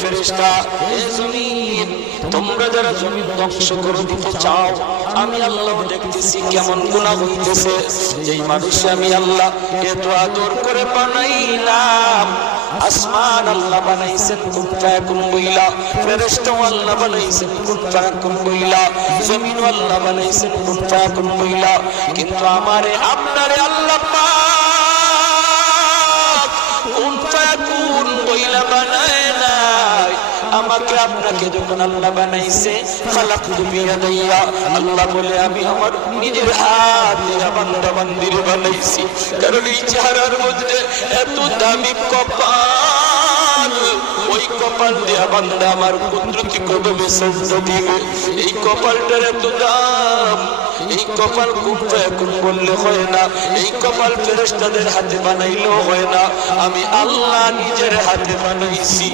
ফেরেশতা, এ জমিন তোমরা যারা জমিন ধ্বংস করে দিতে চাও, আমি আল্লাহ দেখতেছি কেমন গুনাহ হইতেছে। যেই মানুষ আমি আল্লাহ এত আদর করে বানাইলাম, আসমান আল্লাহ বানাইছেন কুন ফায়াকুন বইলা, ফেরেশতা আল্লাহ বানাইছেন কুন ফায়াকুন বইলা, জমিন আল্লাহ বানাইছেন কুন ফায়াকুন বইলা, কিন্তু আমারে আপনারে আল্লাহ পাক কুন ফায়াকুন বইলা বানায় নাই। আমাকে আপনাকে যখন আল্লাহ বানাইছে, খালাকতু বিয়াদাইয়া, আল্লাহ বলে আমি আমার নিজের হাত দিয়ে বান্দা বান্দিরে বানাইছি। কারণ এই চেহারার মধ্যে এত দামি কপাল, ওই কপাল দিয়ে বান্দা আমার কুদরতি কদমে সেজদা দিবে। এই কপালটার এত দাম, এই কপাল কুন ফায়াকুন বললে হয় না, এই কপাল ফেরেশতাদের হাতে বানাইলেও হয় না, আমি আল্লাহ নিজের হাতে বানাইছি।